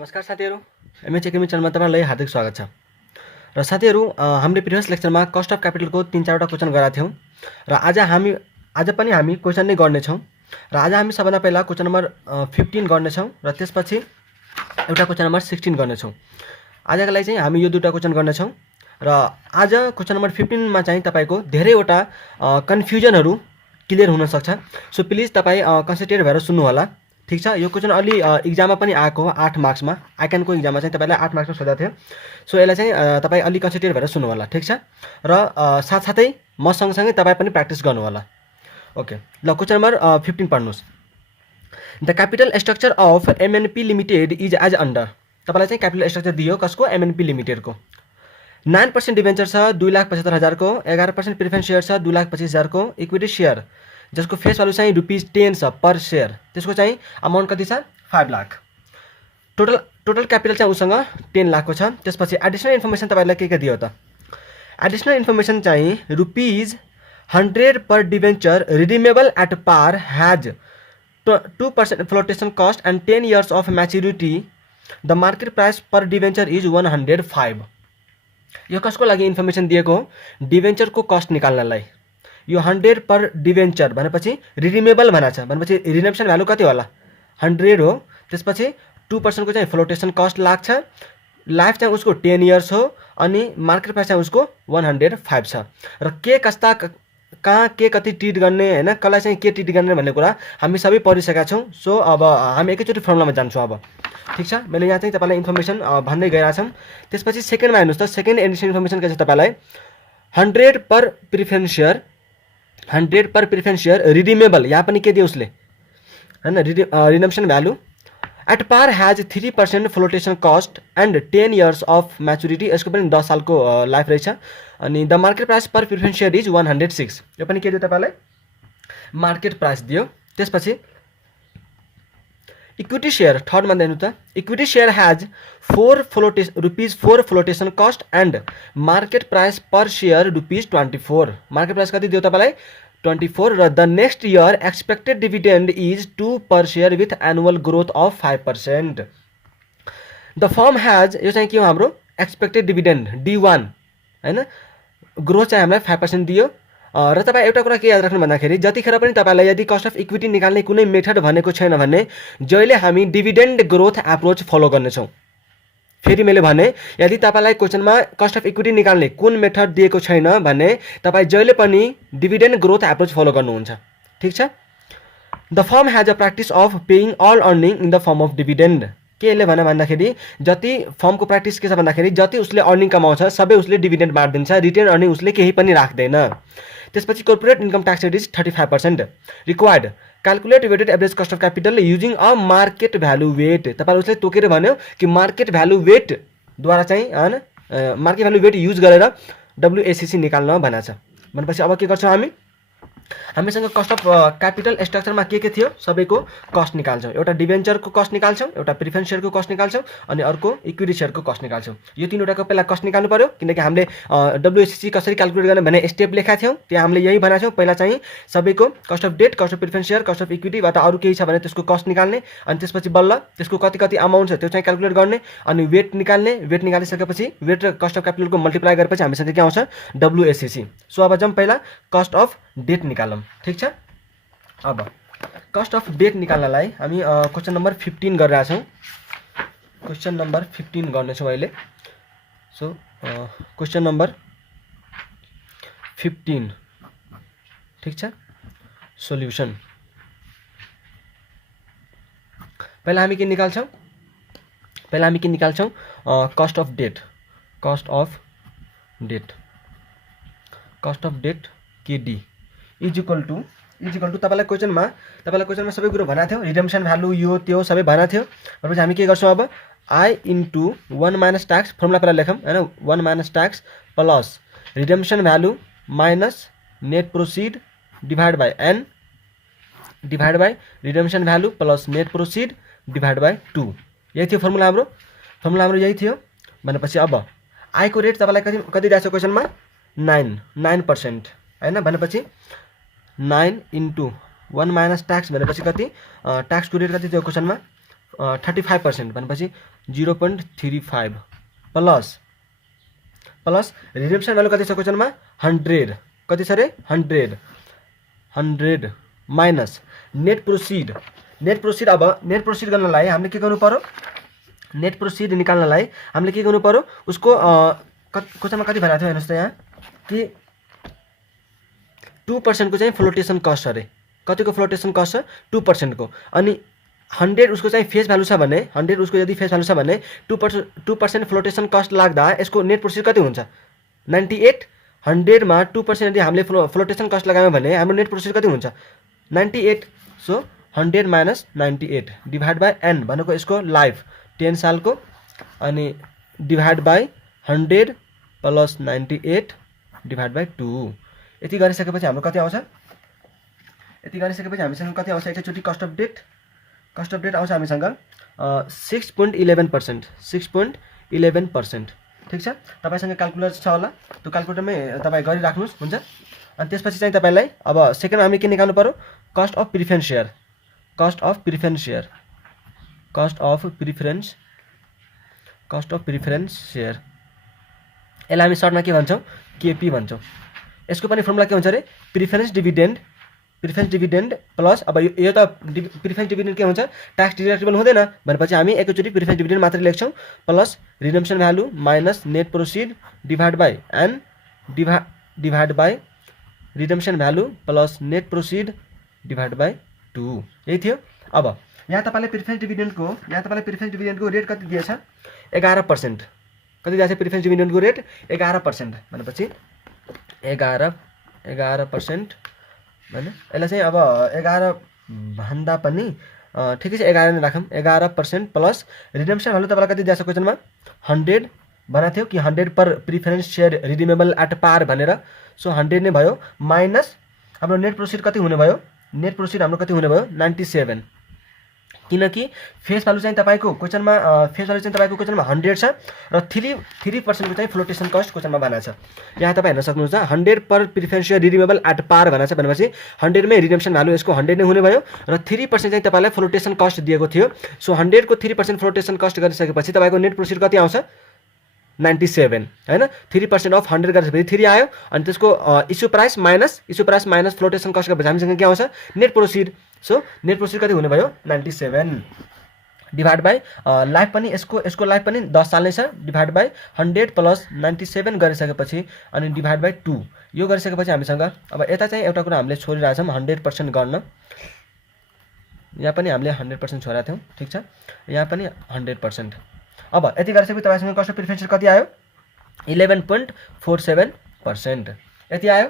नमस्कार साथीहरू, MH academy च्यानलमा तपाईहरुलाई हार्दिक स्वागत छ। र साथीहरू, हामीले प्रिभियस लेक्चरमा कस्ट अफ क्यापिटलको 3-4 वटा क्वेशन गरेका थियौं र आज पनि हामी क्वेशन नै गर्ने छौं। र आज हामी सबभन्दा पहिला क्वेशन नम्बर 15 गर्ने छौं र त्यसपछि एउटा क्वेशन नम्बर 16 गर्ने छौं। आजका लागि चाहिँ हामी यो दुईटा क्वेशन गर्ने छौं र आज क्वेशन नम्बर 15 मा चाहिँ तपाईको धेरैवटा कन्फ्युजनहरु क्लियर हुन सक्छ। सो प्लिज तपाई कन्सन्ट्रेट भएर सुन्नु होला। ठीक छ, यो क्वेशन अलि एक्जाममा पनि आएको हो 8 मार्क्समा। आइकनको एक्जाममा चाहिँ तपाईलाई 8 मार्क्समा सोधेको थियो। सो यसलाई चाहिँ तपाई अलि कन्सन्ट्रेट भएर सुन्नु होला। ठीक छ, र साथसाथै म सँगसँगै तपाई पनि प्र्याक्टिस गर्नु होला। ओके, ल क्वेशन नम्बर 15 पढ्नुस्। The capital structure of M N P limited is as under. तपाईलाई चाहिँ क्यापिटल स्ट्रक्चर दियो कसको? एमएनपी लिमिटेडको। 9% डिबेन्चर छ 2,75,000 को, 11% प्रिफरेन्स शेयर छ 2,25,000 को, इक्विटी शेयर जसको फेस भ्यालु चाहिँ ₹10 छ पर शेयर, त्यसको चाहिँ अमाउन्ट कति छ? 5 लाख। टोटल क्यापिटल चाहिँ उसँग 10 लाख को छ। त्यसपछि एडिशनल इन्फर्मेसन तपाईलाई के दियो त? एडिशनल इन्फर्मेसन चाहिँ ₹100 per debenture redeemable at par has 2% flotation cost and 10 years of maturity. The market price per debenture is 105। यो कसको लागि इन्फर्मेसन दिएको हो? डिबेन्चरको कस्ट निकाल्नलाई। यो 100 पर डिबेन्चर भनेपछि रिडिमेबल भनेछ भनेपछि रिडेम्पसन भ्यालु कति होला? 100 हो। त्यसपछि 2% को चाहिँ फ्लोटेसन कस्ट लाग्छ। लाइफ चाहिँ उसको 10 इयर्स हो अनि मार्केट प्राइस चाहिँ उसको 105 छ। र के कस्ता कहाँ के कति ट्रिट गर्ने हैन, कसलाई चाहिँ के ट्रिट गर्ने भन्ने कुरा हामी सबै पढिसकेका छौं। सो अब हामी एकैचोटी फर्मुलामा जान्छौं अब। ठीक छ, मैले यहाँ चाहिँ तपाईलाई इन्फर्मेसन भन्दै गइरा छौं। त्यसपछि सेकेन्डमा हेर्नुस् त, सेकेन्ड एडिसन इन्फर्मेसन के छ तपाईलाई? 100 पर प्रिफरेन्स शेयर, 100 पर प्रिफरेन्स शेयर रिडिमेबल, यहाँ पनि के दियो उसले हैन, redemption value at par has 3% flotation cost and 10 years of maturity. यसको पनि 10 सालको लाइफ रहेछ। अनि the market price per preference share is 106। यो पनि के दियो तपाईलाई? मार्केट प्राइस दियो। त्यसपछि इक्विटी शेयर थर्डमा दिनु त। Equity share has ₹4 flotation cost and market price per share ₹24। Market price कति दियो तपाईलाई? 24। र the next year expected dividend is 2 per share with annual growth of 5%। The firm has, यो चाहिँ के हो हाम्रो? एक्सपेक्टेड डिभिडेन्ड D1 हैन, ग्रोथ चाहिँ हामीलाई 5% दियो। र तपाईं एउटा कुरा के याद राख्नु भन्दाखेरि जतिखेर पनि तपाईलाई यदि कस्ट अफ इक्विटी निकाल्ने कुनै मेथड भनेको छैन भने जहिले हामी डिभिडेन्ड ग्रोथ एप्रोच फलो गर्नेछौं। फेरि मैले भने यदि तपाईलाई क्वेशनमा कस्ट अफ इक्विटी निकाल्ने कुन मेथड दिएको छैन भने तपाई जहिले पनि डिभिडेन्ड ग्रोथ एप्रोच फलो गर्नुहुन्छ। ठीक छ। The firm has a practice of paying all earning in the form of dividend. के यसले भने भन्दाखेरि जति फर्मको प्र्याक्टिस के छ भन्दाखेरि जति उसले अर्निङ कमाउँछ सबै उसले डिभिडेन्ड बाँड्दिन्छ, रिटेन अर्निङ उसले केही पनि राख्दैन। त्यसपछि corporate income tax rate is 35%। Required calculate weighted average cost of capital using a market value weight. तपाईले उसले तोकेर भन्यो कि मार्केट भ्यालु वेट द्वारा चाहिँ हैन, मार्केट भ्यालु वेट युज गरेर WACC निकाल्न भनेछ। भनेपछि अब के गर्छौं हामीसँग कस्ट अफ क्यापिटल स्ट्रक्चरमा के थियो? सबैको कस्ट निकाल्छौं। एउटा डिबेन्चरको कस्ट निकाल्छौं, एउटा प्रिफरेन्स शेयरको कस्ट निकाल्छौं अनि अर्को इक्विटी शेयरको कस्ट निकाल्छौं। यो तीनवटाको पहिला कस्ट निकाल्नु पर्यो किनकि हामीले WACC कसरी क्याल्कुलेट गर्ने भन्ने स्टेप लेखा थियौं। त्यहाँ हामीले यही भनेका छौं, पहिला चाहिँ सबैको cost of debt, cost of preference share, cost of equity बाट अरु केही छ भने त्यसको कस्ट निकाल्ने अनि त्यसपछि बल्ल त्यसको कति अमाउन्ट छ त्यो चाहिँ क्याल्कुलेट गर्ने अनि वेट निकाल्ने। वेट निकालिसकेपछि वेट र कस्ट अफ क्यापिटलको मल्टिप्लाई गरेपछि हामीसँग के आउँछ? WACC। सो अब जाउँ पहिला कस्ट अफ डेट निकालौं। ठीक छ। अब कस्ट अफ डेट निकाल्नलाई हामी क्वेशन नम्बर 15 गरिरहेका छौं। क्वेशन नम्बर 15 गर्नेछौं अहिले। So question number 15। ठीक छ। सोल्युसन पहिला हामी के निकाल्छौं? पहिला हामी के निकाल्छौं? Cost of debt. Cost of debt, cost of debt KD is equal to तपाईलाई क्वेशनमा सबै कुरा भनेको थियो। रिडेम्पसन भ्यालु यो त्यो सबै भनेको थियो। भनेपछि हामी के गर्छौं अब? I into 1 minus tax, formula पहिला लेखौं हैन, 1 minus tax plus redemption value minus net proceed divide by N divide by redemption value plus net proceed divide by 2। यही थियो फर्मुला हाम्रो यही थियो। भनेपछि अब I को रेट तपाईलाई कति दिएको छ क्वेशनमा? 9% हैन। भनेपछि 9 इन्टु 1 माइनस ट्याक्स भनेपछि कति? ट्याक्सको रेट कति थियो क्वेशनमा? 35% भनेपछि 0.35 प्लस रिडेम्सन भ्यालु कति छ क्वेसनमा 100 कति छ रे 100 माइनस नेट प्रोसिड अब नेट प्रोसिड गर्नलाई हामीले के गर्नु पर्यो नेट प्रोसिड निकाल्नलाई हामीले के गर्नु पर्यो उसको क्वेसनमा कति भनेको थियो हेर्नुस् त यहाँ कि 2% को चाहिँ फ्लोटेसन कस्ट अरे कतिको फ्लोटेसन कस्ट छ 2% को अनि 100 उसको चाहिँ फेस भ्यालु छ भने 100 उसको यदि फेस भ्यालु छ भने 2% फ्लोटेसन कस्ट लाग्दा यसको नेट प्रोसिड कति हुन्छ 98 100 मा 2% यदि हामीले फ्लोटेसन कस्ट लगायौँ भने हाम्रो नेट प्रोसिड कति हुन्छ 98 so 100 minus 98 divide by n भनेको यसको लाइफ 10 सालको अनि divide by 100 plus 98 divide by 2 यति गरिसकेपछि हाम्रो कति आउँछ यति गरिसकेपछि हामीसँग कति आउँछ एकैचोटि कस्ट अफ डेट आउँछ हामीसँग 6.11% 6.11%। ठिक छ तपाईसँग क्याल्कुलेटर छ होला त्यो क्याल्कुलेटरमै तपाईँ गरिराख्नुहोस् हुन्छ। अनि त्यसपछि चाहिँ तपाईँलाई अब सेकेन्डमा हामीले के निकाल्नु पर्यो कस्ट अफ प्रिफरेन्स सेयर यसलाई हामी सर्टमा के भन्छौँ केपी भन्छौँ। यसको पनि फर्मुला के हुन्छ अरे प्रिफरेन्स डिभिडेन्ड प्लस अब यो त प्रिफरेन्स डिभिडेन्ड के हुन्छ ट्याक्स डिडक्टेबल हुँदैन भनेपछि हामी एकैचोटि प्रिफरेन्स डिभिडेन्ड मात्रै लेख्छौँ plus redemption value minus net proceed divide by N divide by redemption value plus net proceed divide by 2 यही थियो। अब यहाँ तपाईँले प्रिफरेन्स डिभिडेन्डको रेट कति दिएछ 11%। कति दिएछ प्रिफरेन्स डिभिडेन्डको रेट 11% भनेपछि 11% होइन यसलाई चाहिँ अब 11 भन्दा पनि ठिकै छ 11 नै राखौँ 11% प्लस रिडेम्सन भ्यालु तपाईँलाई कति दिएछ क्वेसनमा 100 भनेको थियो कि 100 पर preference share redeemable at par भनेर सो 100 नै भयो माइनस हाम्रो नेट प्रोसिड कति हुने भयो नेट प्रोसिड हाम्रो कति हुने भयो 97 किनकि फेस भ्यालु चाहिँ तपाईँको क्वेसनमा 100 छ र 3% को चाहिँ फ्लोटेसन कस्ट क्वेसनमा भनेको छ। यहाँ तपाईँ हेर्न सक्नुहुन्छ 100 पर preference share redeemable at par भनेको छ भनेपछि 100 मै रिडेम्सन भ्यालु यसको 100 नै हुने भयो र 3% चाहिँ तपाईँलाई फ्लोटेसन कस्ट दिएको थियो सो 100 को 3% फ्लोटेसन कस्ट गरिसकेपछि तपाईँको नेट प्रोसिड कति आउँछ 97 हैन 3% अफ 100 गरेपछि 3 आयो अनि त्यसको issue price minus flotation cost गरेपछि हामीसँग के आउँछ net processed so net processed कति हुने भयो 97 डिभाइड बाई लाइफ पनि यसको लाइफ पनि 10 साल नै छ डिभाइड बाई 100 प्लस 97 गरिसकेपछि अनि डिभाइड बाई 2 यो गरिसकेपछि हामीसँग अब यता चाहिँ एउटा कुरा हामीले छोडिरहेछौँ 100% गर्न यहाँ पनि हामीले 100% छोडेका थियौँ ठिक छ यहाँ पनि 100%। अब यति गरिसकेपछि तपाईसँग कस्ट अफ प्रिफरेन्स कति आयो 11.47% यति आयो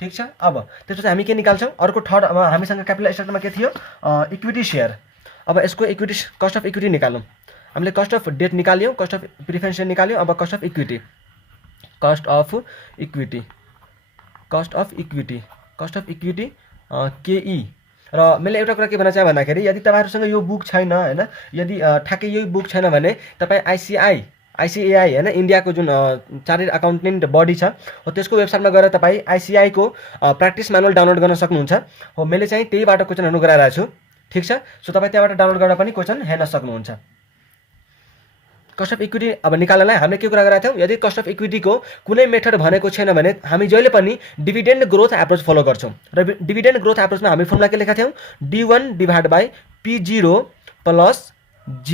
ठिक छ। अब त्यसपछि हामी के निकाल्छौँ अर्को थर्ड अब हामीसँग क्यापिटल स्ट्रक्चरमा के थियो इक्विटी सेयर। अब यसको इक्विटी कस्ट अफ इक्विटी निकालौँ हामीले कस्ट अफ डेट निकाल्यौँ कस्ट अफ प्रिफरेन्स सेयर निकाल्यौँ अब कस्ट अफ इक्विटी केई र मैले एउटा कुरा के भन्न चाहे भन्दाखेरि यदि तपाईहरुसँग यो बुक छैन हैन यदि ठ्याक्कै यो बुक छैन भने तपाई आईसीएआई हैन इन्डियाको जुन चार्टर्ड अकाउन्टेन्ट बडी छ हो त्यसको वेबसाइटमा गएर तपाई आईसीएआई को प्र्याक्टिस म्यानुअल डाउनलोड गर्न सक्नुहुन्छ हो मैले चाहिँ त्यहीबाट क्वेशनहरु गराइरहेको छु ठीक छ। सो तपाई त्यहाँबाट डाउनलोड गरेर पनि क्वेशन हेर्न सक्नुहुन्छ। कस्ट अफ इक्विटी अब निकाल्नलाई हामीले के कुरा गरेका थियौं यदि कस्ट अफ इक्विटी को कुनै मेथड भनेको छैन भने हामी जहिले पनि डिभिडेन्ड ग्रोथ एप्रोच फलो गर्छौं र डिभिडेन्ड ग्रोथ एप्रोचमा हामी फर्मुला के लेखेका थियौं D1 divide by P0 plus G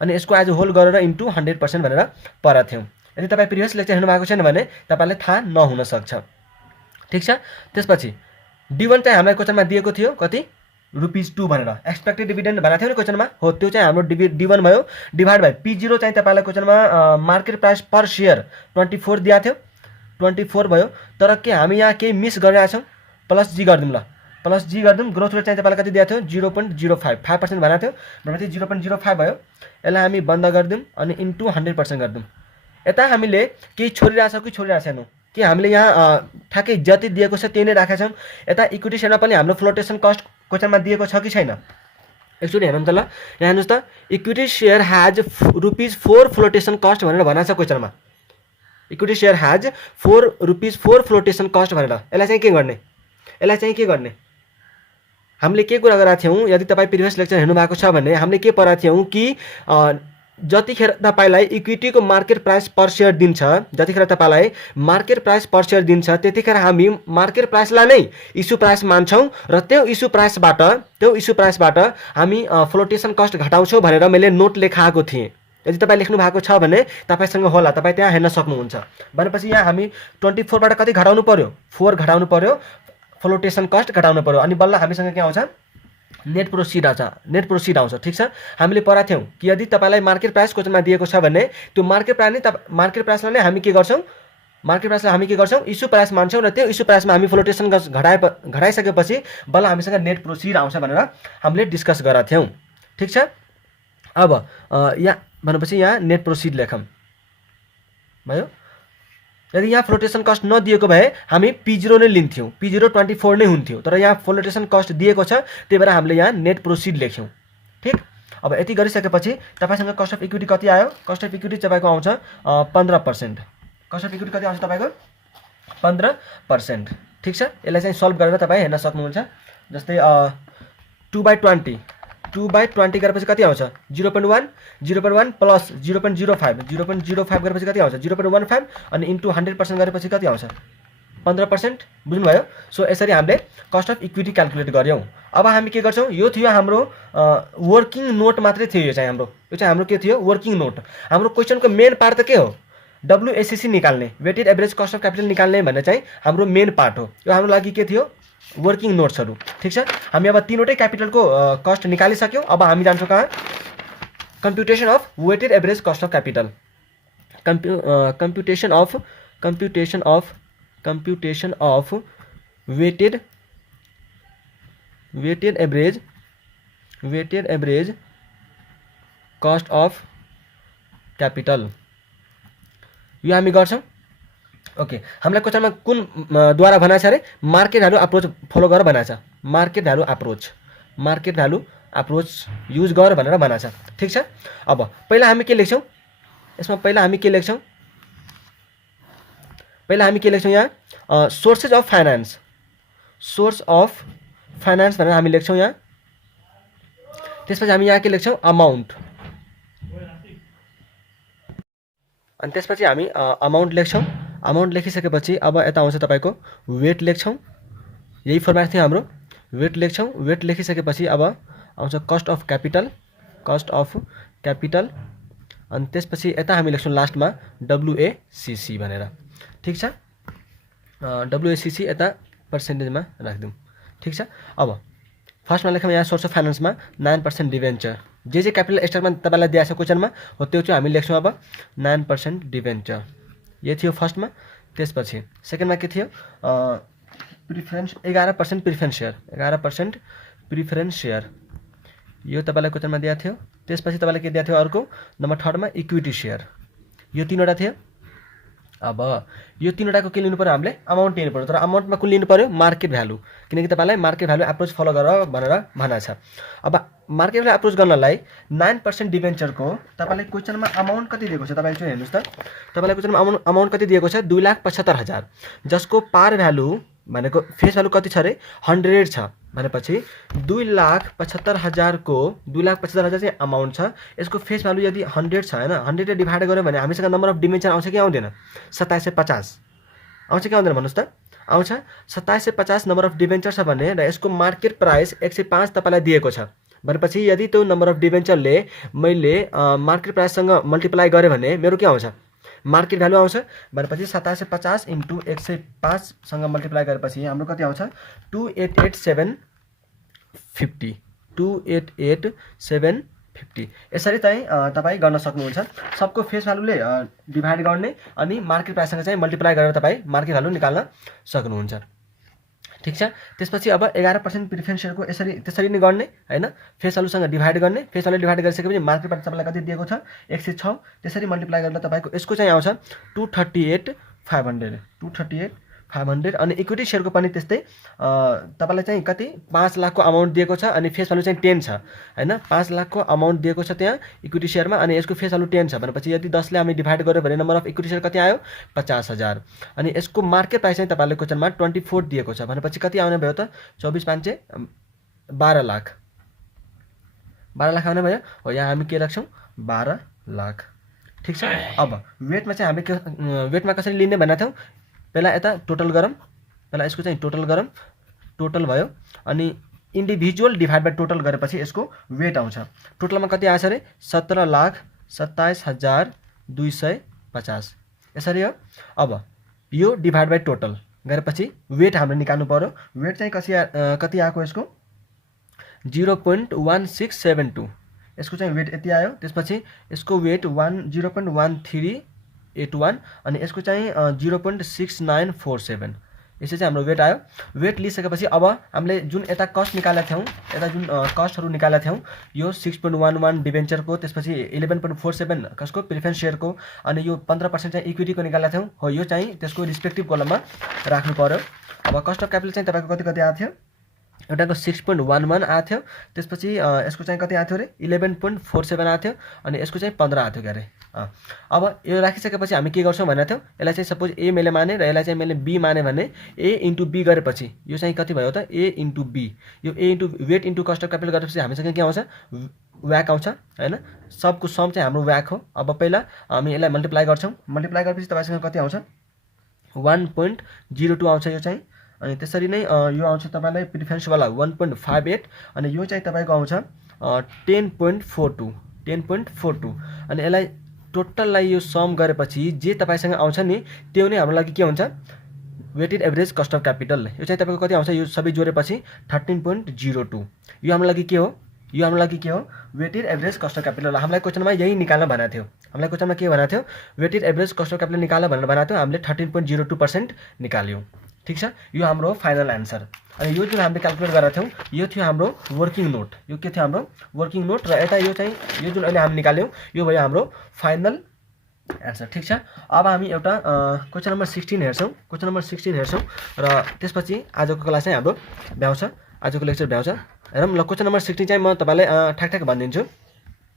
अनि यसको एज होल गरेर इन्टु 100% भनेर पढाएको थियौं। यदि तपाई प्रिभियस लेक्चर हेर्नु भएको छैन भने तपाईलाई थाहा नहुन सक्छ ठीक छ। त्यसपछि D1 चाहिँ हामीलाई क्वेशनमा दिएको थियो कति ₹2 भनेर एक्सपेक्टेड डिभिडेन्ड भनेको थियो नि क्वेशनमा हो त्यो चाहिँ हाम्रो D1 भयो डिवाइड बाइ P0 चाहिँ तपाईलाई क्वेशनमा मार्केट प्राइस पर शेयर 24 दिएको थियो 24 भयो तर के हामी यहाँ केही मिस गरिरहेका छौं प्लस G गर्दियौं ल प्लस G गर्दियौं ग्रोथ रेट चाहिँ तपाईलाई कति दिएको थियो 0.05 5% भनेको थियो भनेपछि 0.05 भयो यसलाई हामी बन्द गर्दियौं अनि इन्टु 100% गर्दियौं। यता हामीले केही छोडिरहेछौं कि छोडिरहेका छैनौं कि हामीले यहाँ ठ्याक्कै जति दिएको छ त्यही नै राखेका छौं। यता इक्विटी शेयरमा पनि हाम्रो फ्लोटेसन कस्ट क्वेशनमा दिएको छ कि छैन एकचोटी हेरौँ त ल। यहाँ हेर्नुस् त equity share has ₹4 flotation cost भनेर भनेको छ क्वेशनमा equity share has ₹4 flotation cost भनेर यसलाई चाहिँ के गर्ने हामीले के कुरा गरेका थियौँ, यदि तपाईँ प्रिभियस लेक्चर हेर्नु भएको छ भने हामीले के पढाएको थियौँ कि जतिखेर तपाईँलाई इक्विटीको मार्केट प्राइस पर सेयर दिन्छ, जतिखेर तपाईँलाई मार्केट प्राइस पर सेयर दिन्छ, त्यतिखेर हामी मार्केट प्राइसलाई नै इस्यु प्राइस मान्छौँ र त्यो इस्यु प्राइसबाट हामी फ्लोटेसन कस्ट घटाउँछौँ भनेर मैले नोट लेखाएको थिएँ। यदि तपाईँ लेख्नु भएको छ भने तपाईँसँग होला, तपाईँ त्यहाँ हेर्न सक्नुहुन्छ। भनेपछि यहाँ हामी 24बाट कति घटाउनु पर्यो, 4 घटाउनु पर्यो, फ्लोटेसन कस्ट घटाउनु पर्यो, अनि बल्ल हामीसँग के आउँछ, नेट प्रोसिड आउँछ। ठिक छ, हामीले पढाएको थियौँ कि यदि तपाईँलाई मार्केट प्राइस क्वेसनमा दिएको छ भने त्यो मार्केट प्राइसलाई नै हामी के गर्छौँ, इस्यु प्राइस मान्छौँ र त्यो इस्यु प्राइसमा हामी फ्लोटेसन कस्ट घटाइसकेपछि बल्ल हामीसँग नेट प्रोसिड आउँछ भनेर हामीले डिस्कस गरेका थियौँ। ठिक छ, अब यहाँ भनेपछि यहाँ नेट प्रोसिड लेखौँ भयो। यदि यहाँ फ्लोटेसन कस्ट नदिएको भए हामी P0 नै लिन्थ्यौँ, P0 24 नै हुन्थ्यो, तर यहाँ फ्लोटेसन कस्ट दिएको छ, त्यही भएर हामीले यहाँ नेट प्रोसिड लेख्यौँ। ठिक, अब यति गरिसकेपछि तपाईँसँग कस्ट अफ इक्विटी कति आयो, कस्ट अफ इक्विटी तपाईँको आउँछ 15%। कस्ट अफ इक्विटी कति आउँछ तपाईँको 15%। ठिक छ, यसलाई चाहिँ सल्भ गरेर तपाईँ हेर्न सक्नुहुन्छ। जस्तै 2/20 गरेपछि कति आउँछ 0.1 प्लस 0.05 गरेपछि कति आउँछ 0.15 अनि इन्टु 100% गरेपछि कति आउँछ 15%। बुझ्नुभयो। सो यसरी हामीले कस्ट अफ इक्विटी क्याल्कुलेट गऱ्यौँ। अब हामी के गर्छौँ, यो थियो हाम्रो वर्किङ नोट मात्रै थियो। यो चाहिँ हाम्रो के थियो, वर्किङ नोट। हाम्रो क्वेसनको मेन पार्ट त के हो, WACC निकाल्ने, weighted average cost of capital निकाल्ने भन्ने चाहिँ हाम्रो मेन पार्ट हो। यो हाम्रो लागि के थियो, वर्किङ नोट्सहरू। ठिक छ, हामी अब तीनवटै क्यापिटलको कस्ट निकालिसक्यौँ। अब हामी जान्छौँ कहाँ, computation of weighted average cost of capital, computation of weighted average cost of capital, यो हामी गर्छौँ। ओके, हामीलाई क्वेसनमा कुन द्वारा भनेको छ अरे, मार्केट भ्यालु अप्रोच फलो गर भनेको छ। मार्केट भ्यालु अप्रोच युज गर भनेर भनेको छ। ठिक छ, अब पहिला हामी के लेख्छौँ यसमा, पहिला हामी के लेख्छौँ यहाँ सोर्सेज अफ फाइनेन्स भनेर हामी लेख्छौँ यहाँ। त्यसपछि हामी यहाँ के लेख्छौँ, अमाउन्ट, अनि त्यसपछि हामी अमाउन्ट लेख्छौँ। अमाउन्ट लेखिसकेपछि अब यता आउँछ तपाईँको वेट लेख्छौँ। यही फर्मेट थियो हाम्रो, वेट लेख्छौँ। वेट लेखिसकेपछि अब आउँछ कस्ट अफ क्यापिटल, अनि त्यसपछि यता हामी लेख्छौँ लास्टमा WACC भनेर। ठिक छ, WACC यता पर्सेन्टेजमा राखिदिउँ। ठिक छ, अब फर्स्टमा लेखौँ यहाँ सोर्स अफ फाइनेन्समा 9% डिभेन्चर, जे क्यापिटल स्ट्रक्चरमा तपाईँलाई दिएको छ क्वेसनमा हो त्यो चाहिँ हामी लेख्छौँ अब 9% डिभेन्चर। यो थियो फर्स्टमा। त्यसपछि सेकेन्डमा के थियो, प्रिफरेन्स 11% प्रिफरेन्स सेयर, यो तपाईँलाई क्वेसनमा दिएको थियो। त्यसपछि तपाईँलाई के दिएको थियो अर्को, नम्बर 3मा इक्विटी सेयर, यो तीनवटा थियो। अब यो तीनवटाको के लिनु पर्यो, हामीले अमाउन्ट लिनु पर्यो। तर अमाउन्टमा कुन लिनु पर्यो, मार्केट भ्यालु, किनकि तपाईँलाई मार्केट भ्यालु एप्रोच फलो गर भनेर भनेको छ। अब मार्केट भ्यालु एप्रोच गर्नलाई 9% डिभेन्चरको तपाईँलाई क्वेसनमा अमाउन्ट कति दिएको छ, तपाईँले चाहिँ हेर्नुहोस् त, तपाईँलाई क्वेसनमा अमाउन्ट कति दिएको छ 2,75,000, जसको पार भ्यालु भनेको फेस भ्यालु कति छ अरे 100 छ। भनेपछि 2,75,000 चाहिँ अमाउन्ट छ। यसको फेस भ्यालु यदि 100 छ हैन, 100 डिभाइड गर्यो भने हामीसँग नम्बर अफ डिभेन्चर आउँछ कि आउँदैन, 2750 आउँछ कि आउँदैन भन्नुहोस् त, आउँछ 2750 नम्बर अफ डिभेन्चर छ भने, र यसको मार्केट प्राइस 105 तपाईँलाई दिएको छ भनेपछि यदि त्यो नम्बर अफ डिभेन्चरले मैले मार्केट प्राइससँग मल्टिप्लाई गरेँ भने मेरो के आउँछ, मार्केट भ्यालु आउँछ। भनेपछि 2750 इन्टु 105 सँग मल्टिप्लाई गरेपछि हाम्रो कति आउँछ 288,750 यसरी चाहिँ तपाईँ गर्न सक्नुहुन्छ। सबको फेस भ्यालुले डिभाइड गर्ने अनि मार्केट प्राइससँग चाहिँ मल्टिप्लाई गरेर तपाईँ मार्केट भ्यालु निकाल्न सक्नुहुन्छ। ठिक छ, त्यसपछि अब 11% प्रिफरेन्स सेयरको त्यसरी नै गर्ने हैन, फेस भ्यालुसँग डिभाइड गर्ने, फेस भ्यालु डिभाइड गरिसकेपछि मार्केट प्राइस तपाईँलाई कति दिएको छ 106, त्यसरी मल्टिप्लाई गरेर तपाईँको यसको चाहिँ आउँछ 238,500 अनि इक्विटी सेयरको पनि त्यस्तै तपाईँलाई चाहिँ कति 5 लाखको अमाउन्ट दिएको छ अनि फेस भ्यालु चाहिँ 10 छ हैन, 5 लाखको अमाउन्ट दिएको छ त्यहाँ इक्विटी सेयरमा अनि यसको फेस भ्यालु 10 छ भनेपछि यदि 10 ले हामी डिभाइड गर्यो भने नम्बर अफ इक्विटी सेयर कति आयो 50,000 अनि यसको मार्केट प्राइस चाहिँ तपाईँले क्वेसनमा 24 दिएको छ भनेपछि कति आउने भयो त 24,500 12 लाख 12 लाख आउने भयो हो। यहाँ हामी के राख्छौँ 12 लाख। ठिक छ। अब वेटमा चाहिँ हामीले वेटमा कसरी लिने भनेको थियौँ। पहिला यता टोटल गरौँ, पहिला यसको चाहिँ टोटल गरौँ, टोटल भयो अनि इन्डिभिजुअल डिभाइड बाई टोटल गरेपछि यसको वेट आउँछ। टोटलमा कति आएछ अरे 17,27,250 यसरी हो। अब यो डिभाइड बाई टोटल गरेपछि वेट हाम्रो निकाल्नु पर्यो। वेट चाहिँ कति आएको यसको 0.1672 यसको चाहिँ वेट यति आयो। त्यसपछि यसको वेट 0.1381 अनि यसको चाहिँ 0.6947 यसै चाहिँ हाम्रो वेट आयो। वेट लिइसकेपछि अब हामीले जुन यता कस्ट निकालेका थियौँ, यता जुन कस्टहरू निकालेका थियौँ यो 6.11 डिबेन्चरको, त्यसपछि 11.47 कसको प्रिफरेन्स सेयरको अनि यो 15% चाहिँ इक्विटीको निकालेका थियौँ हो। यो चाहिँ त्यसको रिस्पेक्टिभ कलममा राख्नु पर्यो। अब कस्ट अफ क्यापिटल चाहिँ तपाईँको कति आएको थियो, एउटाको 6.11 आएको थियो। त्यसपछि यसको चाहिँ कति आएको थियो अरे 11.47 आएको थियो अनि यसको चाहिँ 15 आएको थियो क्या अरे। अब यो राखिसकेपछि हामी के गर्छौँ भनेको थियौँ, यसलाई चाहिँ सपोज ए मैले माने र यसलाई चाहिँ मैले बी माने भने ए इन्टु बी गरेपछि यो चाहिँ कति भयो त ए इन्टु बी। यो A into weight into cost of capital गरेपछि हामीसँग के आउँछ व्याक आउँछ होइन। सबको सम चाहिँ हाम्रो व्याक हो। अब पहिला हामी यसलाई मल्टिप्लाई गर्छौँ, मल्टिप्लाई गरेपछि तपाईँसँग कति आउँछ 1.02 आउँछ यो चाहिँ। अनि त्यसरी नै यो आउँछ तपाईँलाई प्रिफरेन्सवाला 1.58 अनि यो चाहिँ तपाईँको आउँछ 10.42 अनि यसलाई टोटललाई यो सम गरेपछि जे तपाईँसँग आउँछ नि त्यो नै हाम्रो लागि के हुन्छ weighted average cost of capital. यो चाहिँ तपाईँको कति आउँछ यो सबै जोडेपछि 13.02। यो हाम्रो लागि के हो, यो हाम्रो लागि के हो weighted average cost of capital. हामीलाई क्वेसनमा यही निकाल्न भनेको थियो, हामीलाई क्वेसनमा के भनेको थियो weighted average cost of capital निकाल्न भनेर भनेको थियो। हामीले 13.02% निकाल्यौँ। ठिक छ। यो हाम्रो फाइनल एन्सर। अनि यो जुन हामीले क्याल्कुलेट गरेका थियौँ यो थियो हाम्रो वर्किङ नोट। यो के थियो हाम्रो वर्किङ नोट र यता यो चाहिँ यो जुन अहिले हामी निकाल्यौँ यो भयो हाम्रो फाइनल एन्सर। ठिक छ। अब हामी एउटा क्वेसन नम्बर 16 हेर्छौँ। क्वेसन नम्बर 16 हेर्छौँ र त्यसपछि आजको क्लास चाहिँ हाम्रो भ्याउँछ, आजको लेक्चर भ्याउँछ। हेरौँ ल क्वेसन नम्बर 16 चाहिँ म तपाईँलाई ठ्याक भनिदिन्छु।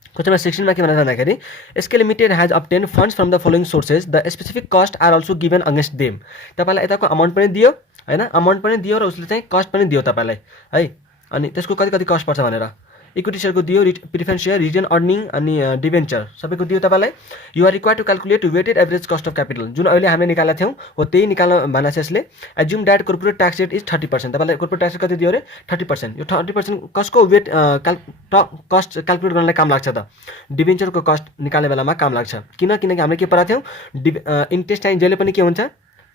क्वेसन नम्बर 16 मा के भनेर भन्दाखेरि SK limited has obtained funds from the following sources, the specific cost are also given against them। तपाईलाई यताको अमाउन्ट पनि दियो हैन, अमाउन्ट पनि दियो र उसले चाहिँ कस्ट पनि दियो तपाईलाई है। अनि त्यसको कति कस्ट पर्छ भनेर इक्विटी शेयरको दियो, प्रिफरेन्स शेयर, रिटेन अर्निङ अनि डिबेन्चर सबैको दियो तपाईलाई। You are required to calculate weighted average cost of capital जुन अहिले हामीले निकालेका थियौँ हो त्यही निकाल्न भनेको छ यसले। Assume that corporate tax rate is 30%। तपाईलाई कर्पोरेट ट्याक्स कति दियो अरे 30%। यो 30% कसको वेट कस्ट क्याल्कुलेट गर्नलाई काम लाग्छ त डिबेन्चरको कस्ट निकाल्ने बेलामा काम लाग्छ। किनकि हामीले के पढाएको थियौँ इन्ट्रेस्ट चाहिँ जहिले पनि के हुन्छ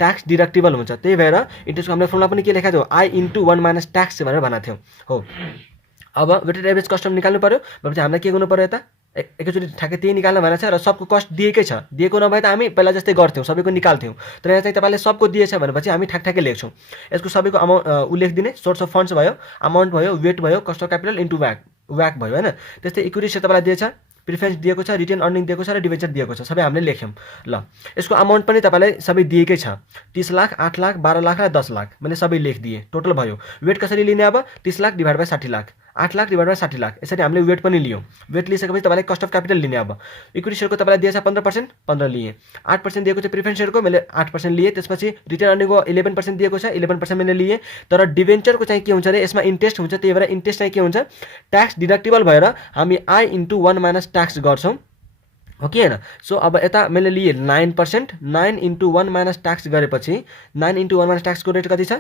ट्याक्स डिडक्टिबल हुन्छ। त्यही भएर इन्ट्रेस्टको हामीले फर्मुला पनि के लेखेको थियो आई इन्टु 1 माइनस ट्याक्स भनेर भनेको थियौँ हो। अब वेटेड एभरेज कस्ट निकाल्नु पर्यो भनेपछि हामीलाई के गर्नु पर्यो यता एकैचोटि ठ्याक्कै त्यही निकाल्न भनेको छ र सबको कस्ट दिएकै छ। दिएको नभए त हामी पहिला जस्तै गर्थ्यौँ सबैको निकाल्थ्यौँ, तर यहाँ चाहिँ तपाईँले सबको दिएछ भनेपछि हामी ठ्याक्कै लेख्छौँ। यसको सबैको अमाउन्ट उल्लेख दिने सोर्स अफ फन्ड्स भयो, अमाउन्ट भयो, वेट भयो, कस्ट अफ क्यापिटल इन्टु व्याक भयो होइन। त्यस्तै इक्विटी शेयर तपाईँलाई दिएछ, प्रिफरेन्स दिएको छ, रिटेन अर्निङ दिएको छ र डिबेन्चर दिएको छ, सबै हामीले लेख्यौँ ल। यसको अमाउन्ट पनि तपाईँलाई सबै दिएकै छ 30 लाख, 8 लाख, 12 लाख र 10 लाख मैले सबै लेखिदिएँ। टोटल भयो। वेट कसरी लिने अब 30 lakh divide by 60 lakh, 8 lakh divide by 60 lakh यसरी हामीले वेट पनि लियौँ। वेट लिइसकेपछि तपाईँलाई कस्ट अफ क्यापिटल लिने। अब इक्विटी शेयरको तपाईँलाई दिएछ 15%, 15 लिए। 8% दिएको छ प्रिफरेन्स शेयरको, मैले 8% लिए। त्यसपछि रिटेन अर्निङको 11% दिएको छ, 11% मैले लिए। तर डिबेन्चरको चाहिँ के हुन्छ अरे यसमा इन्ट्रेस्ट हुन्छ, त्यही भएर इन्ट्रेस्ट चाहिँ के हुन्छ ट्याक्स डिडक्टिबल भएर हामी आई इन्टु 1 माइनस ट्याक्स गर्छौँ हो कि होइन। सो अब यता मैले लिए 9%, 9 इन्टु 1 माइनस ट्याक्स गरेपछि 9 इन्टु 1 माइनस ट्याक्सको रेट कति छ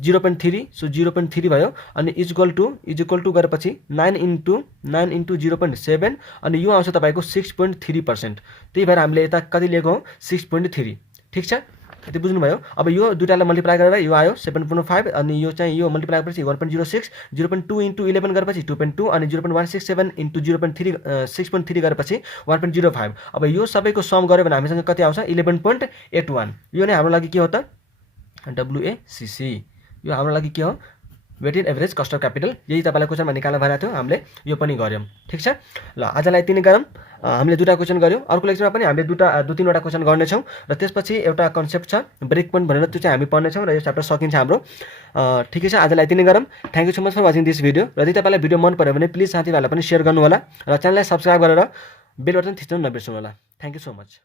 0.3। सो 0.3 भयो अनि इजक्वल टु गरेपछि 9 इन्टु 0.7 अनि यो आउँछ तपाईँको 6.3%। त्यही भएर हामीले यता कति लिएको हो 6.3। ठिक छ, यति बुझ्नुभयो। अब यो दुईटालाई मल्टिप्लाई गरेर यो आयो 7.5 अनि यो चाहिँ यो मल्टिप्लाई गरेपछि 1.06, 0.2 इन्टु 11 गरेपछि 2.2 अनि 0.167 इन्टु 6.3 गरेपछि 1.05। अब यो सबैको सम गऱ्यो भने हामीसँग कति आउँछ 11.81। यो नै हाम्रो लागि के हो त WACC। यो हाम्रो लागि के हो weighted average cost of capital. यही तपाईँलाई क्वेसनमा निकाल्न भनेको थियो, हामीले यो पनि गऱ्यौँ। ठिक छ ल, आजलाई यति नै गरौँ। हामीले दुईवटा क्वेसन गऱ्यौँ। अर्को लेक्चरमा पनि हामीले दुई तिनवटा क्वेसन गर्नेछौँ र त्यसपछि एउटा कन्सेप्ट छ ब्रेक पोइन्ट भनेर त्यो चाहिँ हामी पढ्नेछौँ र यो च्याप्टर सकिन्छ हाम्रो। ठिकै छ, आजलाई यति नै गरौँ। Thank you so much for watching this video. र यदि तपाईँलाई भिडियो मन पऱ्यो भने प्लिज साथीभाइलाई पनि सेयर गर्नु होला र च्यानललाई सब्सक्राइब गरेर बेल बटन थिच्नु नबिर्सनु होला। Thank you so much.